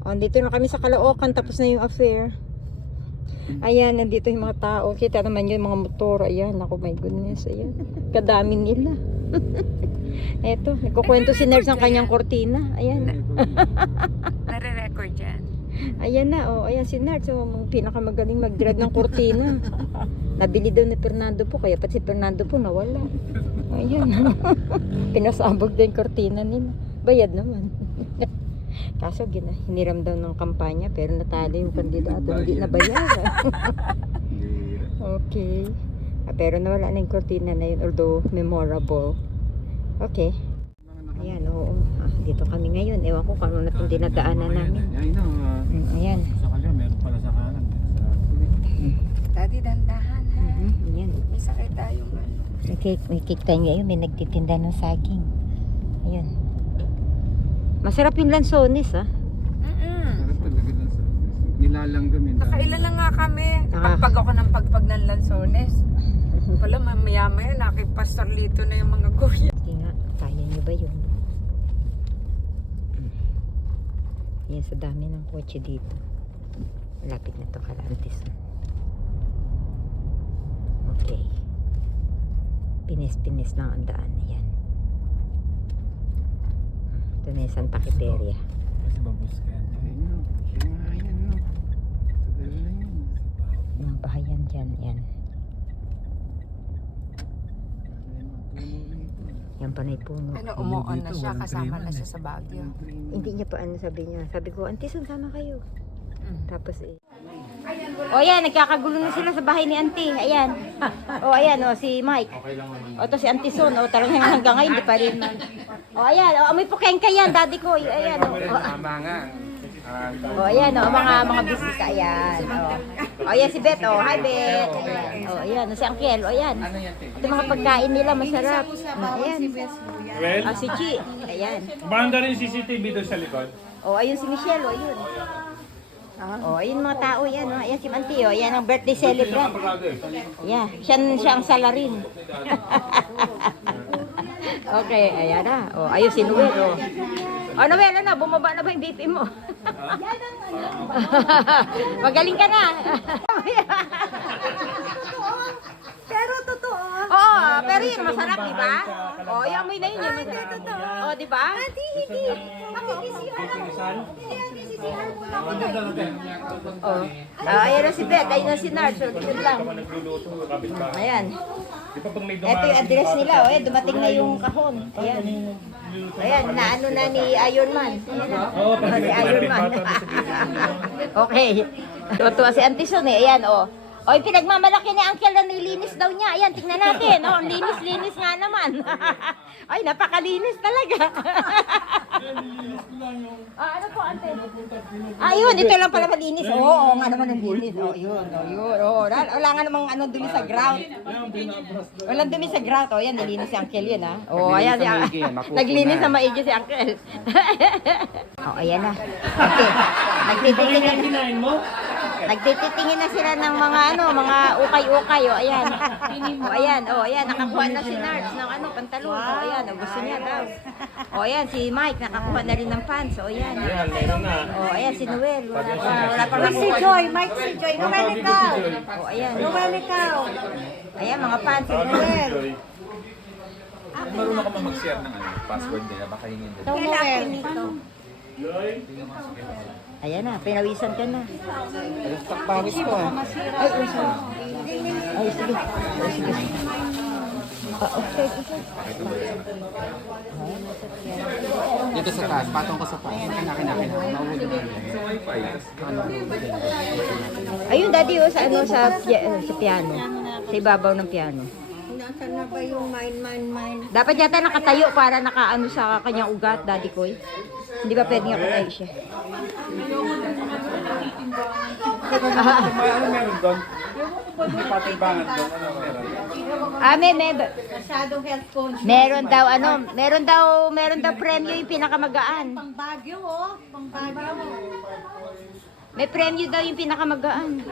Oh, dito na kami sa Caloocan, tapos na yung affair. Ayan, nandito yung mga tao. Kita naman yung mga motor. Ayan, ako my goodness. Ayan, kadami nila. Eto, nagkukwento si Ners ng kanyang kortina. Ayan. Nare-record yan. Ayan na, oh. Ayan si Ners. Oh, pinakamagaling mag-dread ng kortina. Nabili daw ni Fernando po. Kaya pati si Fernando po nawala. Ayan. Pinasabog din kortina nila. Bayad naman. Kaso hiniram daw ng kampanya pero natalo yung kandidato, hindi nabayaran. Okay. Pero nawala na yung kortina na yun, although memorable. Okay. Ayan, oo. Dito kami ngayon. Ewan ko kung ano na itong dinadaanan namin. Ayan. Sa kanya, meron pala sa kanan. Daddy, dandahan ha. Ayan. May sakit tayong ano. May cake tayo ngayon. May nagtitinda ng saging. Ayan. Masarap yung lansones, ah. Sarap talaga lang sa nilalanggamin. Nakailan lang nga kami. Pagpag ako ng pagpag ng lansones. Wala, mamaya-maya nakipastor lito na yung mga kuya. Hindi nga, kaya nyo ba yun? Yan, sa dami ng kotse dito. Malapit na to Calantes. Okay. Pinis-pinis lang ang daan. Ayan. Ito na yung Santa Quiteria. Kasi babus ka yan. Ayun no. Siya nga yan no. Tagal na yun. Mga bahayan dyan. Ayan. Yan pa na yung puno. Ano, umuon na siya, kasama na siya sa Baguio. Hindi niya pa ano sabi niya. Sabi ko, Auntie, sama kayo. Tapos O yan, nagkakagulo na sila sa bahay ni Auntie. Ayan. O ayan, o si Mike. O to si Auntie Son. O talagang hanggang ngayon, di pa rin. O ayan, o amoy pukengka yan, daddy ko. Ayan, o. Tama nga. O ayan, o mga bisita. Ayan. O ayan si Beth, o. Hi Beth. Ayan. O ayan, o si Uncle. O ayan. Ito mga pagkain nila, masarap. Ayan. Well, O si Chi. Ayan. banda rin yung CCTV doon sa likod. O ayun si Michelle, o ayun. O ayun mga tao yan, o. Ayan si Auntie, o. Ayan ang birthday celebrant. Yeah, siya ang salarin. Okay, ayan na. O, ayun si Noel, o. O, Noel, ano, bumaba na ba yung BP mo? Magaling ka na. Pero totoo. Oo, pero yun, masarap, di ba? O, yung amoy na yun. Yung masarap. O, di ba? Hindi. Makikisihan lang. Nakikisihan mo lang ako tayo. O. Ayan na si Beth, ayun na si Nard. So, likod lang. Nagluluto, kapit ba? Ayan. Di ba pag may Ito yung address nila, o. Ayan, dumating na yung kahon. Ayan. Ayan, naano na ni Iron Man. Ayan na. Oo, Si Iron Man. Okay. Tuwa si Auntie Son, eh. Ayan, o. O, pinagmamalaki ni Uncle na nilinis daw niya. Ayan, tingnan natin. O, linis nga naman. Ay, napakalinis talaga. Ano po, ante? Yun, ito lang pala malinis. Oo, nga naman ang linis. Yun. Wala nga namang dumi sa grout. Walang dumi sa grout. Yan, nilinis si Uncle yun, ha. Ayan. Naglinis na maigi si Uncle. Ayan na. Okay. Nagtititingin na sila ng mga mga ukay-ukay. Ayan. Ayan. Nakakuha na si Nards ng pantalon. Ayan, gusto niya daw. Ayan, si Mike nakakuha na rin ng pants. Ayan. meron na. Ayan, si Noel. Wala pa Si Joy, Mike si Joy. Noel ikaw. Ayan. Noel ikaw. Ayan, mga pants si Noel. Marunong ka ba mag-share ng password nila? Baka hingin din. Noel. Ayan na, pinawisan ka na. Pawis ko ah. Ay, sige. Okay. Dito sa taas, patong ko sa taas. Nakinakina. Mauhuli ko. Ayun, daddy, sa sa piano. Sa ibabaw ng piano. Nasaan na ba yung mine? Dapat yata nakatayo para nakaano sa kanyang ugat, daddy ko. Hindi ba pwedeng nakatayo siya? Ano meron doon? May patimbangan doon. Ano meron? Masyadong health conscious. Meron daw premyo yung pinakamagaan. Pang Baguio, oh. Pang Baguio. May premyo daw yung pinakamagaan.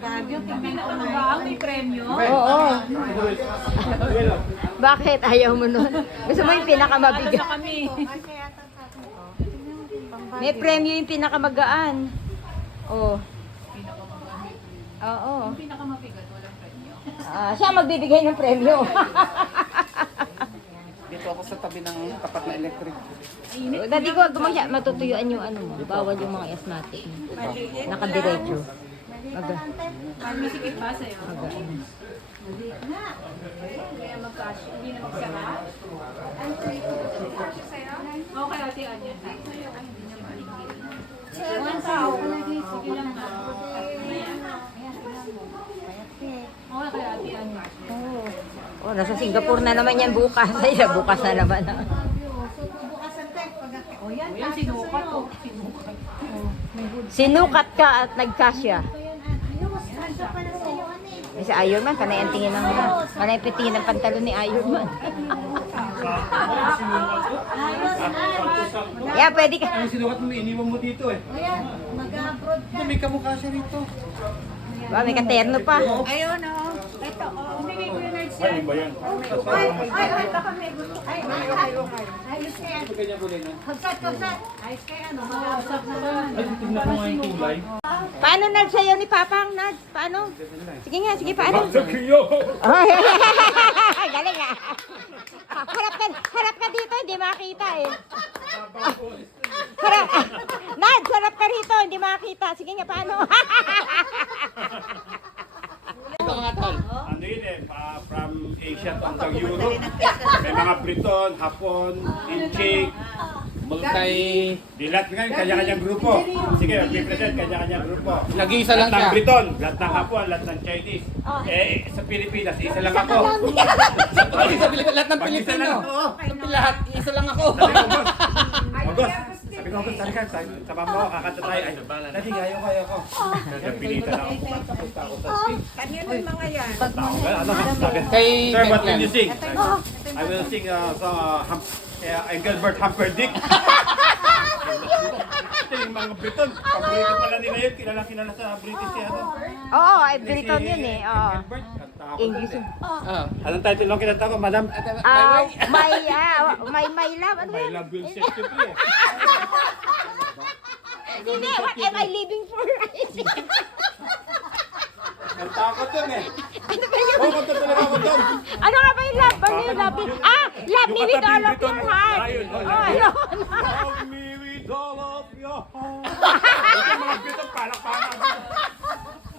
Baguio, tingnan ko na. May premyo? Oo. Bakit? Ayaw mo nun? Gusto mo yung pinakamabigat? kami. May premyo yung pinakamagaan. Oh. Oo. Yung pinakamabigat, walang premyo. Siya magbibigay ng premyo. Dito ako sa tabi ng tapat na electric. Dati ko gumagya, matutuyuan yung ano mo. Bawal yung mga asthmatic. Nakadiretso. Aga. Masikip ba sa'yo? Aga. Kaya mag-cash, hindi na magsara. Okay, ate Anya. Hindi na maaligid. One tao. Sige lang na. Okay, kaya ate Anya. Oh, nasa Singapore na naman yan bukas. Ay, bukas na naman. O yan, sinukat to. Sinukat. Sinukat ka at nagkasya. Si Iron Man, panay ang tingin ng, panay pitingin ng pantalon ni Iron Man. Yeah, pwede ka. Ang sinukat mo, iniwan mo dito eh. Mag-abroad ka. May kamukha siya rito. Ba, may katerno pa. Ayun, oh. Ito, oh. Hindi kayo pinag Ay, iba yan. Ay, baka may gusto. Ay, ayos kaya. Ganyan ko din ah. Hagsat. Ayos kaya, ano. Mag-abroad na naman. Ay, tingnan ko nga yung kulay. Paano Nad sa'yo ni Papang, Nad? Paano? Sige nga, sige, paano? Sa kiyo! Ay, galing ah. Harap ka dito, hindi makita eh. Harap, Nad, harap ka rito, hindi makita. Sige nga, paano? Ano yun eh, from Asia to hanggang Europe. May mga Briton, Hapon, Inchik, Dilat ngayon, kanya-kanyang grupo. Sige, mag-present, kanya-kanyang grupo. Nag-iisa lang Lahat ng siya. Briton, lahat ng Hapon, lahat ng Chinese. Eh, sa Pilipinas, isa lang ako. Ay, sa Pilipinas, lahat ng Pag isa Pilipino. lang. Lahat, isa lang ako. Sabi ko, August, halika, sama mo, kakanta tayo. Ay, dati, ayaw ko. Kaya pinita lang ako. Punta ako sa stage. Kanino yung mga yan? Ano, sabi, Kay Sir, what will Bethlehem. you sing? I will sing Engelbert Humperdinck. Ito yung mga Briton. Paborito pala nila yun. Kilala sa British yan. Oo, ay Briton yun eh. Oo. Engelbert, kanta ako. English. Ah. Anong title ng kinanta ko, madam? My love. Ano My yan? love will set you free. Hindi, what am I living for? Kanta ako dun eh. Ano ba yun? Oo, kanta talaga ako dun. Ano nga ba yung love? Ano yung love? Love me Yung with all of katabi your Briton. heart. Ayun, Oh, love ano? Love me with all of your heart. Yung mga Briton, palakpakan ako.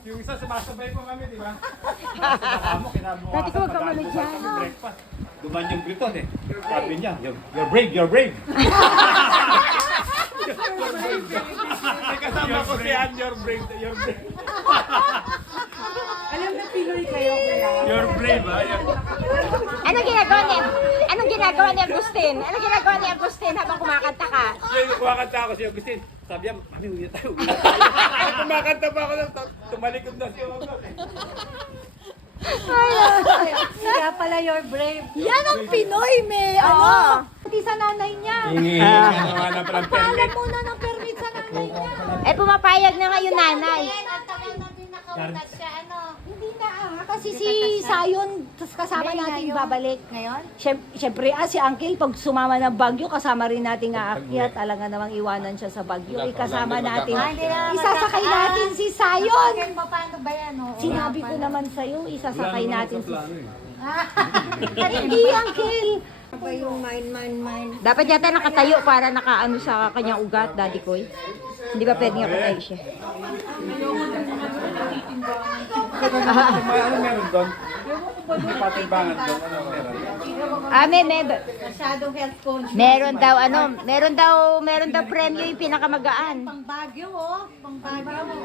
Yung isa, sumasabay po kami, di ba? Mo, kinabukasan, Dati ko, huwag ka manood mag-almusal dyan. kami, breakfast. Duman yung Briton eh. Sabi niya, you're brave, you're brave. May kasama ko si Ann, you're brave, you're brave. Alam na Pinoy kayo, kuya. You're brave, ha? Anong ginagawa ni Agustin? Anong ginagawa ni Agustin habang kumakanta ka? Yung kumakanta ako si Agustin. Sabi niya, mami, uwi na tayo. Ay, kumakanta pa ako lang. Tumalikod na si August. Kaya pala you're brave. Yan ang Pinoy, may ano? Pati sa nanay niya. Nga na palang permit. Muna ng permit sa nanay niya. Eh, pumapayag na nga yung nanay. At tagal na din nakaulat siya, ano. Hindi na, kasi si Sayon, kasama natin babalik. Ngayon? Siyempre, si Uncle, pag sumama ng Bagyo, kasama rin natin aakyat. Talaga namang iwanan siya sa Bagyo. Ikasama natin. Hindi na Isasakay natin si Sayon. Paano ba yan? Oh? Sinabi ko naman sa'yo, isasakay natin si Hindi. Hindi, Uncle. Ba yung mine. Dapat yata nakatayo para nakaano sa kanyang ugat, Daddy Koy. Hindi ba pwede nga katayo siya? Ano meron doon? May patimbangan doon. Ano meron? Masyadong health conscious. Meron daw premyo yung pinakamagaan. Pang Baguio, oh. Pang Baguio.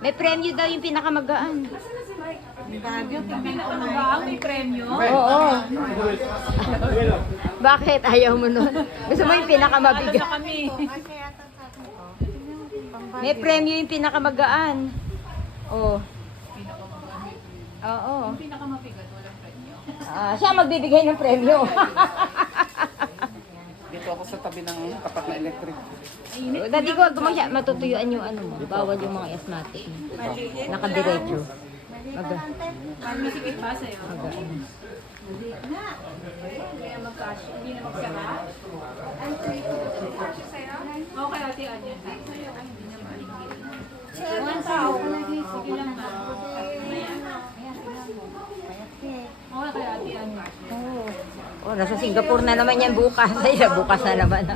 May premyo daw yung pinakamagaan. Baguio, tingnan ko na. Ang may premyo. Oo. Bakit? Ayaw mo nun? Gusto mo yung Alas pinakamabigat? na kami. Kasi yata sa akin, oh. May premyo yung pinakamagaan. Oo. Oo. Yung pinakamabigat, walang premyo. Siya magbibigay ng premyo. Dito ako sa tabi ng tapat na electric. Dati ko gumagya, matutuyuan yung ano mo. Bawal yung mga asthmatic. Nakadiretso. Aga. Masikip ba sa'yo? Aga. Kaya mag-cash, hindi na magsara. Ate Anya. Ay, hindi niya maligid. One tao. Sige lang ba? Oo, kay Ate Anya. Oh, nasa Singapore na naman yan bukas. Ay, bukas na naman.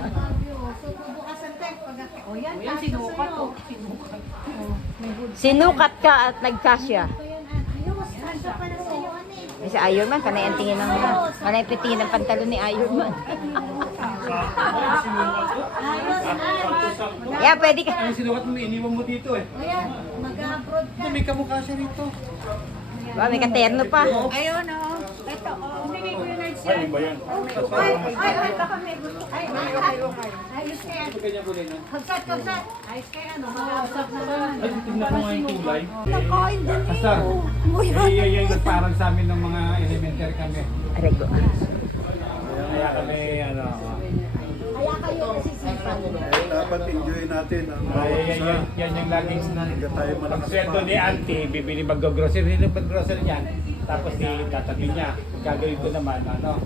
Yan, sinukat ko. Sinukat. Sinukat ka at nagkasya. Ayos, nasa pa na sa'yo, ano eh. Si Iron Man, panay ang tingin ng pantalon ni Iron Man. Ayos, Yeah, pwede ka. Ang sinukat mo, iniwan mo dito eh. Ayan, mag-abroad ka. May kamukha siya rito. Ba, may katerno pa. Ayun, oh. Ito, oh. Hindi kay Kuya Nerds Ay, yan. ba yan? Ay, baka may gusto. Ay, ayos kaya. Ganyan ko din. Kapsat. Ayos kaya, ano, mag-abroad na naman. Ay, tignan ko nga yung kulay. Nakain din eh. Asa? Yan yung parang sa amin ng mga elementary kami. Arego. Kaya kami, ano. Kaya kayo nasisipan. Dapat enjoy natin ang Ay, yan yung laging pag sweldo ni auntie, bibili mag-grocery. Hindi mag-grocery yan. Tapos tatabi niya. Gagawin ko naman, ano.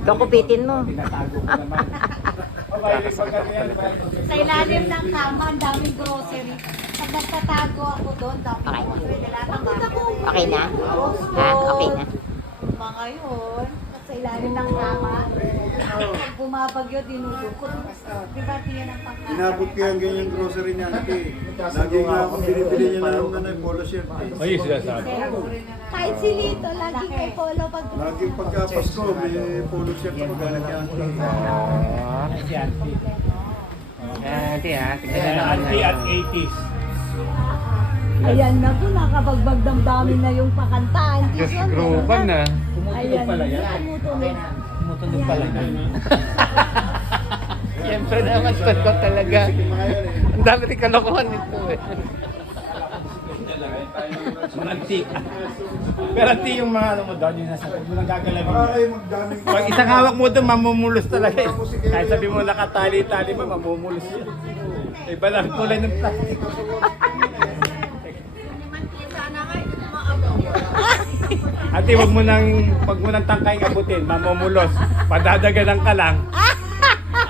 Kakupitin mo. Tinatago ko naman. Okay, pag ano yan, Sa ilalim ng kama, ang daming grocery. Pag nagtatago ako doon, daming Okay. grocery. Nilatamad ako. Okay na? Ha? Okay na? Mga yun, sa ilalim ng kama. Pag bumabagyo, dinudukot. Di ba tiyan ang pangkain? Inabot ko yung ganyan grocery niya. Lagi nga ako binibili niya ng polo shirt. Ay, sinasabi. Kahit si Lito, lagi kay Polo pag Lagi pagka Pasko, may polo shirt ako galing kay auntie. Si auntie. Ate ha, tignan Ayan, auntie at 80s. Ayan na po, nakapagbag damdamin na yung pakantaan. Diyos, gruban na. Tumutunog pala yan. Tumutunog. Tumutunog pala yan. Siyempre naman, ko talaga. Ang dami rin kalokohan nito eh. Mga antique. Pero antique yung mga ano mo doon, yung nasa pag mo nagagalaw. Ay, magdaming Pag isang hawak mo doon, mamumulos talaga eh. Kahit sabi mo nakatali-tali mo, mamumulos yun. Iba lang kulay ng plastic. Ate, wag mo nang tangkay abutin, mamumulos. Padadagan ka lang.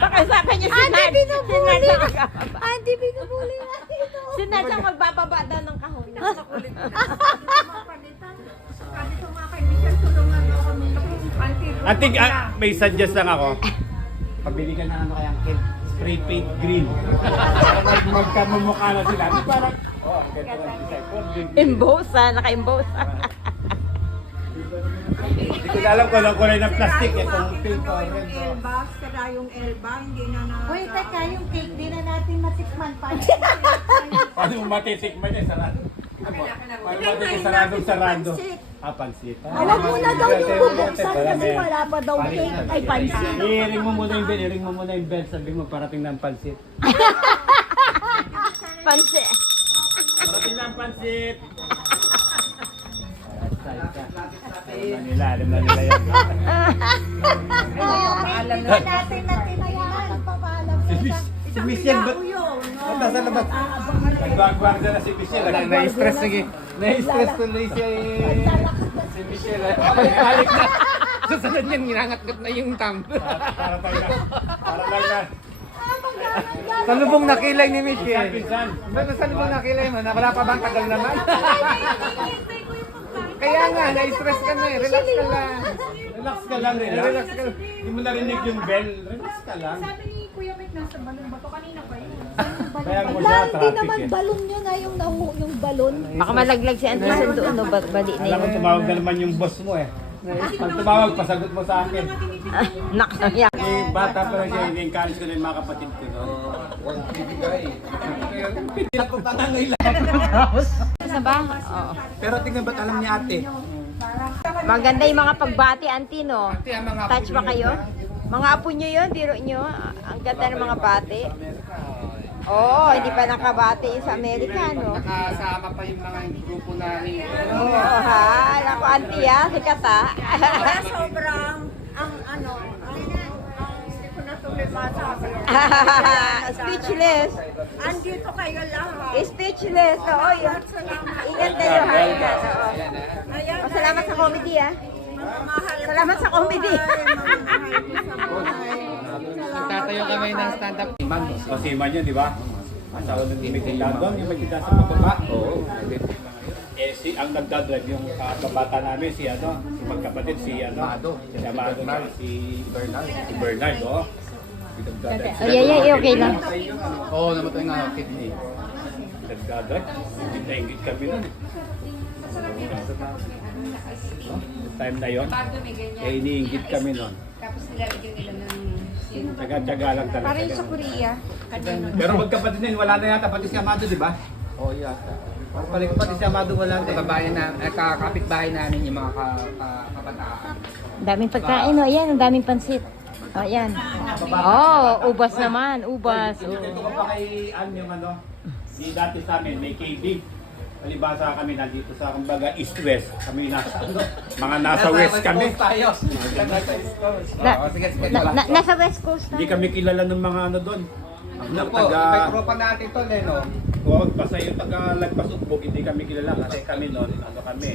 Baka sa akin yung sinad. Sinad ang Hindi binubuli na ito. Sinad ang magbababa daw ng kahon. Ate, may suggest lang ako. Pabili ka na ano kayang kid, spray paint green. Para magkamumukha na sila. Di parang, oh, ang ganda ng design. Oh, green. Imbosa, naka-imbosa. Hindi ko na alam kung anong kulay ng plastic. Itong pink or red. Uy, teka, yung cake, di na natin matikman pa. Paano mo matitikman niya? Sarado. Paano matitikman sarado? Ah, pansit. Alam mo na daw yung bubuksan kasi wala pa daw cake ay pansin. I-ring mo muna yung bell. I-ring mo muna yung bell. Sabi mo, parating na ang pansit. Pansi. Parating na ang pansit. Alam na nila yan. Hindi na natin na tinayan. Papaalam ko sa... Si Michelle, ba't nasa labas? Nagwagwag na si Michelle. Na-stress sige. Na-stress tuloy siya eh. Si Michelle. Balik na. Susunod niyan, ginangat-gat na yung tam. Para tayo na. Para tayo na. Salubong na kilay ni Michelle. Pinsan. Ba't salubong na kilay mo? Wala pa bang tagal naman? Kaya nga, na-stress ka na eh. Relax ka lang. Relax ka lang, relax. Relax ka lang. Hindi mo narinig yung bell. Relax ka lang. Sabi ni Kuya Mick, nasa balon ba to? Kanina pa yun. Kaya mo Wala, siya hindi traffic naman eh. balon yun na yung balon. Baka malaglag si Anderson doon, no? Bali na Alam mo, yun. tumawag na naman yung boss mo eh. Pag tumawag, pasagot mo sa akin. Nakayak. Eh, bata pa lang siya, i-encourage ko na yung mga kapatid ko. No? Pinila ko pa nga ngayon. Sa ba? Oo. Pero tingnan ba't alam ni ate? Maganda yung mga pagbati, auntie, no? Touch ba kayo? Mga apo nyo yun, biro nyo. Ang ganda ng mga bati. Oo, hindi pa nakabati yung sa Amerika, no? Nakasama pa yung mga grupo namin. Oo, ha? Ako, auntie, ha? Sikat, ha? Sobrang, ang ano, hindi ko na tumibasa. Speechless. Andito kayo lahat. Speechless. Oo, yun. Ingat kayo, ha? Ingat. Oo. Ayan, Oh, salamat sa comedy, ha? mahal Salamat sa comedy. mahal ko sa buhay. Salamat Tatayo kami ng stand-up. O si Man yun, di ba? Asawa ng may tindahan, yung may tindahan sa pababa. Oo. Ang nagdadrive yung kababata namin, si magkapatid, si Amado, si Bernard, oh. Okay lang. Oo, namatay nga kidney. Nagdadrive, ingit kami nun. Time na yon, iniingit kami nun. Tapos nilalagyan nila ng Taga-tsaga lang talaga. parang yung sa Korea. Pero magkapatid na yun, wala na yata pati si Amado, di ba? Oo, yata. Pati si Amado wala na. Kababayan na, kakapit-bahay namin yung mga kabataan. Daming pagkain, oh. Ayan, ang daming pansit. Oh, ayan. Oh, ubas naman. Ubas. Oh. Ito ko pa kay yung di dati sa amin, may KB. Palibasa kami nandito sa kumbaga east-west. Kami mga nasa west kami. tayo. Na- sige. Nasa West Coast na. Hindi kami kilala ng mga doon. Ano po, may tropa natin to, no? Basta yung taga-Lagpasukbog, hindi kami kilala kasi kami noon, kami.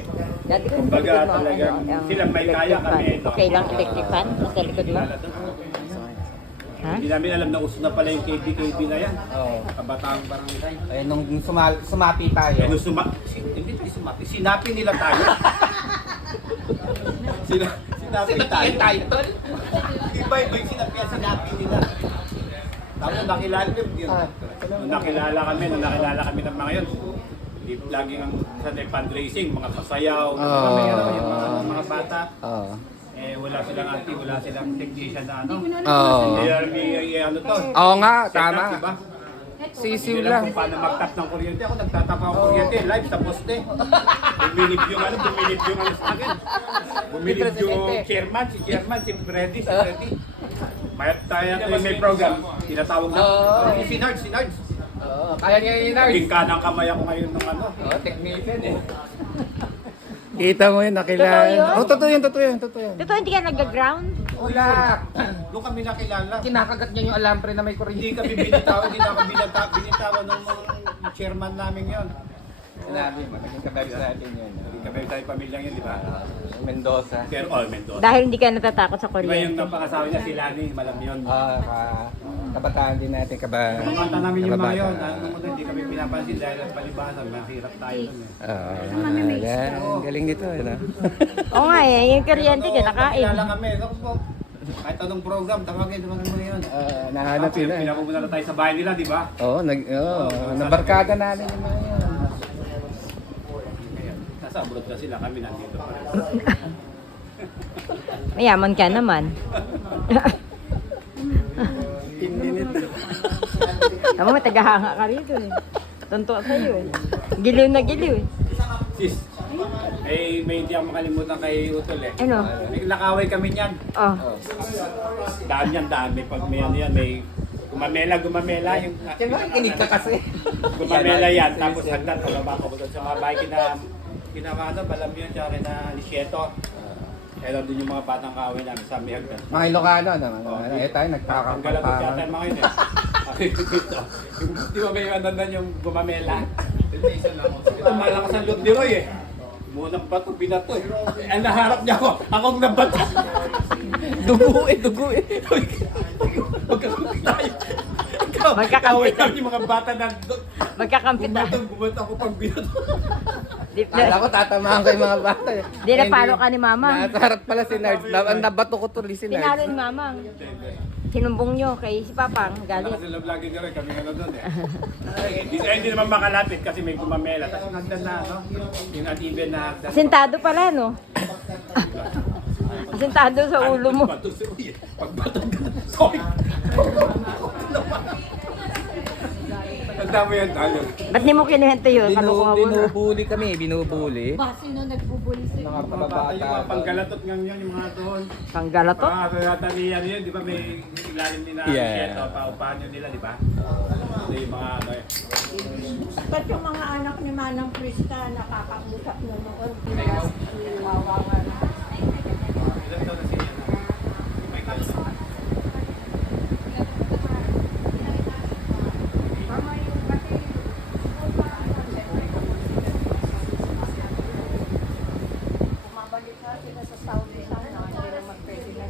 Dati ko Kumbaga talagang sila may kaya kami. No? Okay lang, electric fan. Nasa likod mo. Kilala doon. Ha? Hindi namin alam na uso na pala yung KB na yan. Oo. Kabataang barangay. Eh, nung sumapi tayo. Eh, hindi tayo sumapi. Sinapi nila tayo. Sinapi tayo. tol? Iba yung sinapi nila. Tapos nakilala kami ng mga yun. Laging ang fundraising, mga pasayaw, yung mga bata. Oo. Wala silang active, wala silang technician na Oo. to. Oo nga, Set up, tama. diba? Sisiw Hindi lang. kung paano mag-tap ng kuryente. Ako nagtatap ako ng kuryente, live sa poste. Bumilip yung sa akin. Bumilip yung chairman, si Freddy. Mayat tayo may program, tinatawag na. Si Nards. Oo, kaya niya yun, Nars. Naging kanang kamay ako ngayon ng Oo, technician eh. Kita mo yun, nakilala. Totoo yun? Oo, totoo yun. Totoo, hindi ka nag-ground? Wala. Doon kami nakilala. Kinakagat niya yung alambre na may kuryente. Hindi kami binitawan, hindi na ako binitawan ng chairman namin yon. Sinabi mo, naging kababi sa atin yun. Hindi kami tayo pamilyang yun, di ba? Mendoza. Pero Mendoza. Dahil hindi ka natatakot sa Di ba yung kuryente. napangasawa niya si Lani, malam yun. Kabataan din natin, Kumanta namin yung mga yun. kababata. Ano mo hindi kami pinapansin dahil at palibasan, mahirap tayo nun eh. Oo, galing nito. Oo nga eh, yung kuryente kinakain. Kilala kami. Ako po, kahit anong program, tawagin mo yun. Nahanap sila. Pinapupunta na tayo sa bahay nila, di ba? Oo, nabarkada namin yung mga yun. Nasa abroad na sila, kami nandito pa rin. Mayaman ka naman. Tama mo, tagahanga ka rito eh. Tuntua sa'yo eh. Giliw na giliw eh. Sis, may hindi ako makalimutan kay Utol eh. Ano? May nakaway kami niyan. Oh. Daan. May pag may ano yan, may gumamela yung... Kinig ka kasi. Gumamela yan, tapos hagdan, pagababa ko doon sa mga bahay Balam yun, tsaka kina Lisieto. Kaya doon yung mga batang kaaway namin sa may hagdan. Mga Ilocano naman. Tayo Ang galapot yata nagkakapangan. yung mga yun eh. Di ba may mandandan yung gumamela? Ito malakas ang loot ni Roy eh. Munang bato, binato eh. Ang naharap niya ako, akong nabato. Dugo eh. Magkakampi tayo. Magkakampi tayo. Yung mga bata na Magkakampi tayo. bumato ako pag binato. Kala ko tatamaan ko yung mga bata. Di na palo ka ni Mama. Nasa harap pala si Nards. Nabato ko tuloy si Pinalo Nards. ni Mamang. Sinumbong nyo kay si Papang. Galit. Kasi lagi nyo rin, kami nga doon eh. Hindi naman makalapit kasi may gumamela. Tapos hagdan na, no? Yung uneven na hagdan. Asintado pala, no? Asintado sa ulo mo. Bato si Uy eh. Pagbato ka. Sorry. Tanda mo yan, talo. Ba't di mo kinuhento yun? Kalukuha mo na. Binubuli kami, binubuli. Ba, sino nagbubuli sa'yo? Mga Mga bata, yung mga kababata. panggalatot nga yun, yung mga doon. Panggalato? Taniyan yun, di ba may ilalim nila, Yeah. paupahan yun nila, di ba? Ito yung mga ano eh. Ba't yung mga anak ni Manang Krista nakakausap na noon? Wawawa na. Ilan taon na siya? May kaso. Bumabalik na sila sa Saudi sana. Hindi naman pwede na.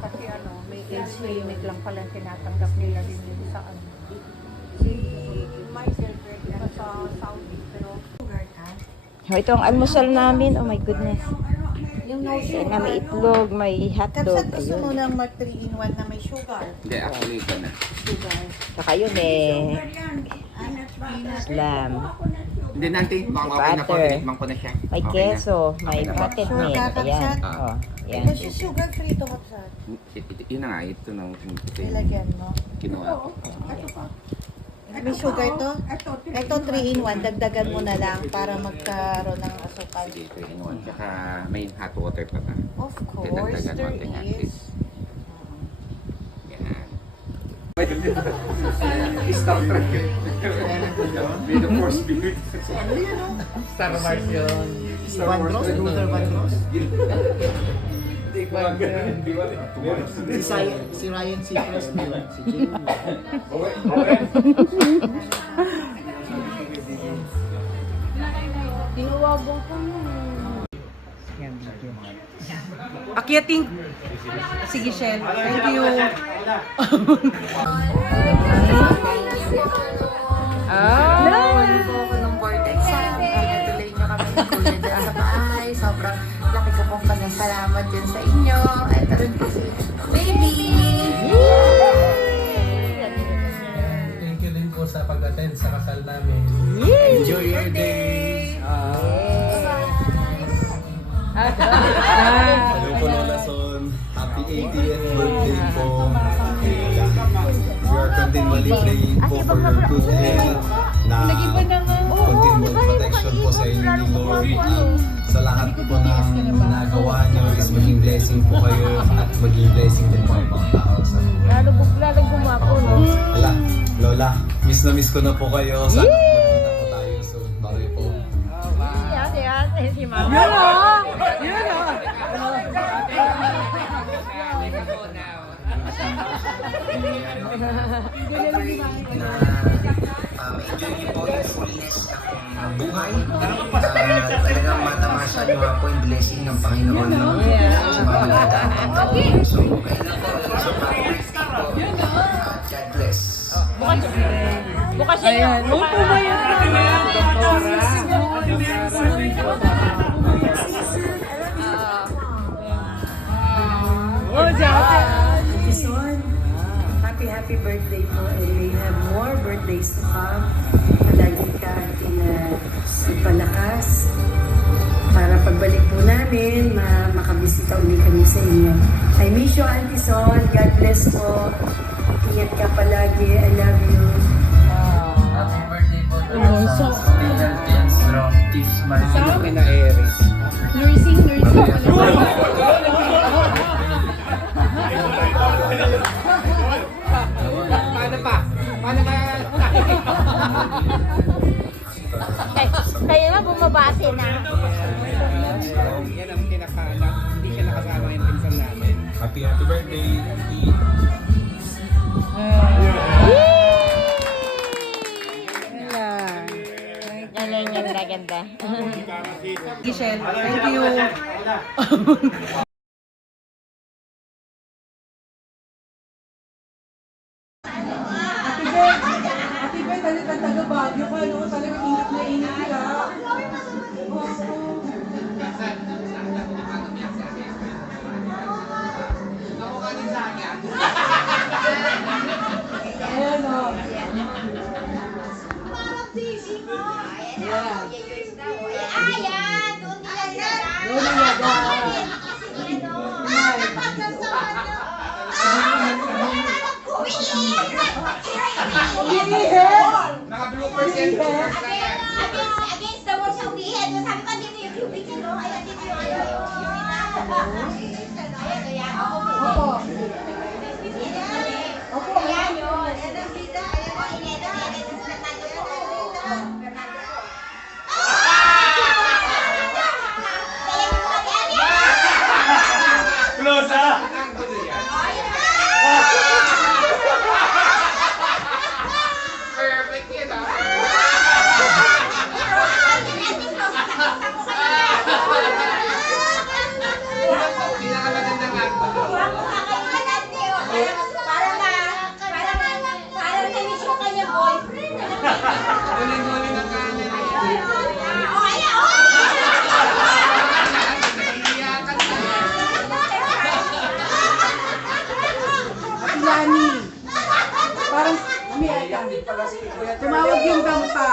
Kasi may age limit lang tinatanggap nila din yun sa ano. Si my girlfriend na sa Saudi, pero Oh, ito ang almusal namin. Oh my goodness. Yung no Yan sugar. na, may itlog, may hotdog. Kapsat gusto mo Ayun. ng mag 3-in-1 na may sugar. Hindi, actually ito na. Sugar. Saka yun slam. Hindi, nanti. Baka okay na po. Butter. Tinikman ko na siya. May Okay na. keso, may Okay na po. potted Sure milk. ka, Ayan. kapsat? Oh, yan. Kasi sugar free to kapsat. Yun na nga, ito na. Ito yung Nilagyan mo. kinuha ko. May sugar to? Ito 3-in-1, dagdagan mo na lang para magkaroon ng asukal. Sige, ito yung one. Tsaka may hot water pa ba? Of course, Dadagdagan there konting at is. least. Yan. Star Trek. Be the force be with you. Star Wars yun. Star Wars. Hindi ko lang ganun. Di ba? Si Ryan Seacrest, di ba? Si Jamie. tinuwagong ko Akyating. Sige, Shell. Thank you. po ako ng board exam. Pinatuloy niyo kami ng Kuya dyan sa bahay. Sobrang laki ko pong pasasalamat dyan sa inyo. Ito rin po si baby. Thank you din po sa pag-attend sa kasal namin. Enjoy your day! Hello po, Lola Son. Happy 80th birthday po. We are continually praying po for your good health na continual protection po sa inyo ni Lord. Sa lahat po ng ginagawa niyo is maging blessing po kayo at maging blessing din po ang mga tao sa Lalong gumapo, no? Ala, Lola, miss na miss ko na po kayo. Sana magkita po tayo soon. Bye po. Si Mama. Ma-enjoy niyo po yung fullness ng buhay. Talagang matamasa niyo nga po yung blessing ng Panginoon no? Sa mga nagdadaang taon. So, kailan po sa pag-birthday po. God bless. Bukas yan. Son, happy birthday po and may you have more birthdays to come. Palagi ka ating palakas para pagbalik po namin, makabisita ulit kami sa inyo. I miss you, Auntie Son. God bless po. Ingat ka palagi. I love you. Happy birthday po sa stay healthy and strong. Keep smiling. Na Aries. Paano pa? Paano ba? Kayo na bumabase na. Yan ang hindi siya nakasama yung pinsan namin. Happy birthday, Auntie. Ganda. Giselle, thank you. Naka-bloopers yan. Against the wall siya umihin. Sabi ko, dito yung cubicle, no? Ayan, dito yung Opo. Opo. Ayan yun. Ayan ang bida. Ayan ang ineda. Ayan ang Fernando po. Close ah! Perfect yun ah. Pinakamaganda nga. Tumawag yung gampa.